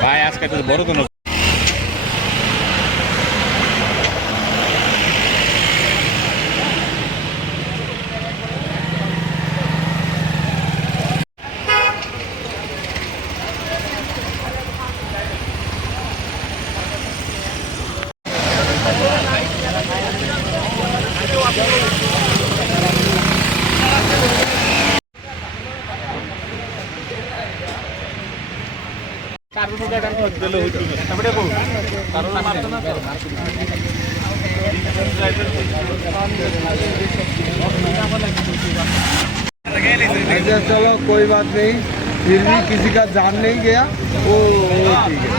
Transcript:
ভাই আজকে বড় তো Thank you. अच्छा चलो, कोई बात नहीं। फिर भी किसी का जान नहीं गया वो ठीक है।